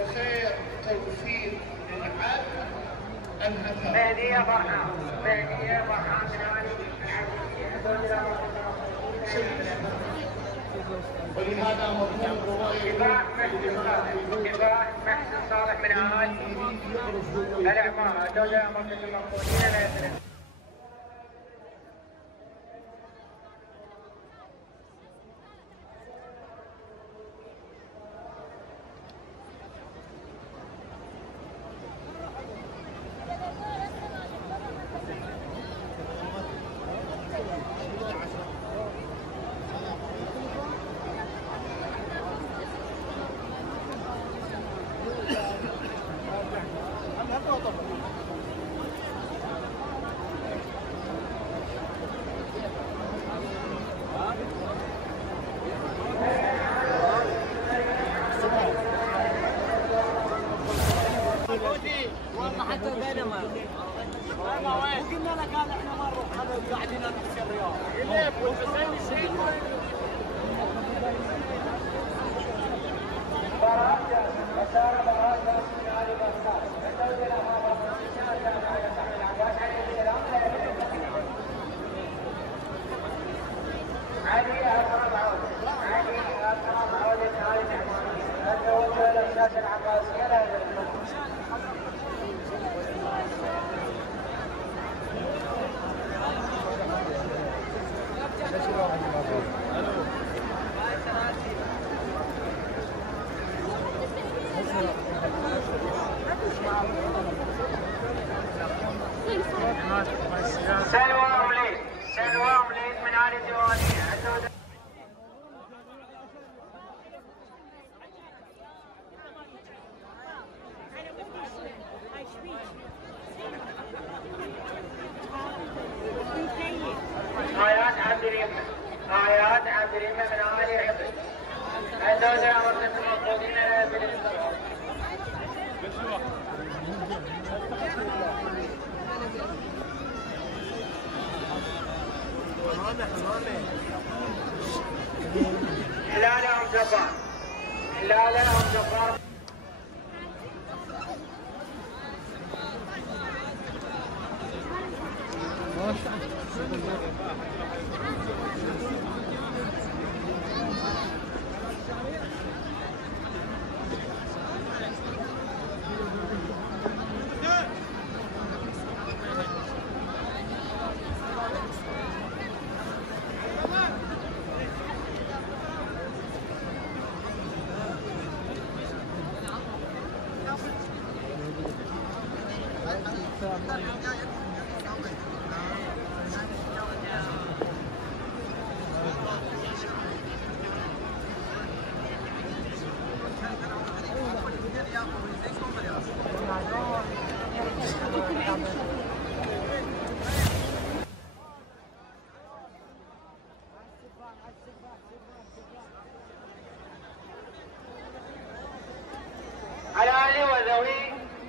وخير توفير للعبد أنهى مهدية فرحان من علي ولهذا مضمون رواية كفاح محسن صالح من عاد الإعمار دولة مركز المقبولين الأثنين. والله حتى بينما وقلنا لك هذا احنا ما نروح هذا قاعدين في الرياض يلف والحسين الشيخ علي أكرم عودة التوجه إلى السادة العباسية لا سلوى وليد من آل الديوانية. آيات عبد الرحمن من آل عبد الزوجة مرة المطلوبين بالإسلام. هلالهم جبار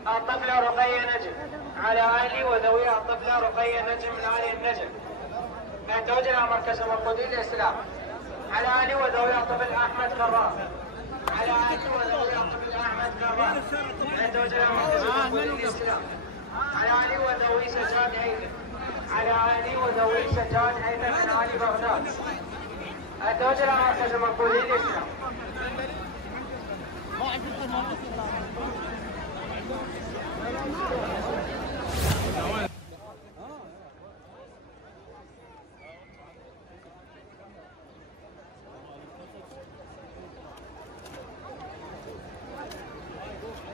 الطفلة رقية نجم على أهلي وذوي الطفلة رقية نجم من آل النجم أن توجه مركز المرقودين للإسلام. على أهلي وذوي الطفل أحمد كرار. على أهلي وذوي الطفل أحمد كرار أن توجه مركز المرقودين للإسلام. على أهلي وذوي سجاد هيثم. على أهلي وذوي سجاد هيثم من آل بغداد أن توجه مركز المرقودين للإسلام.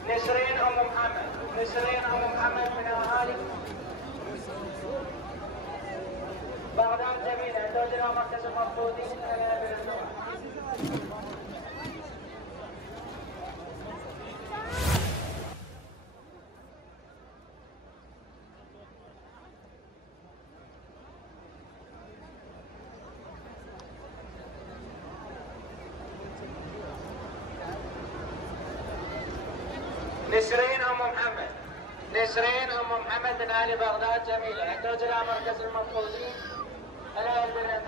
نسرين أم محمد. نسرين أم محمد من أهالي بغداد جميلة أن توجه مركز المرقودين للإسلام. نسرين أم محمد. نسرين أم محمد من آل بغداد جميلة أن توجه مركز المرقودين على البنت.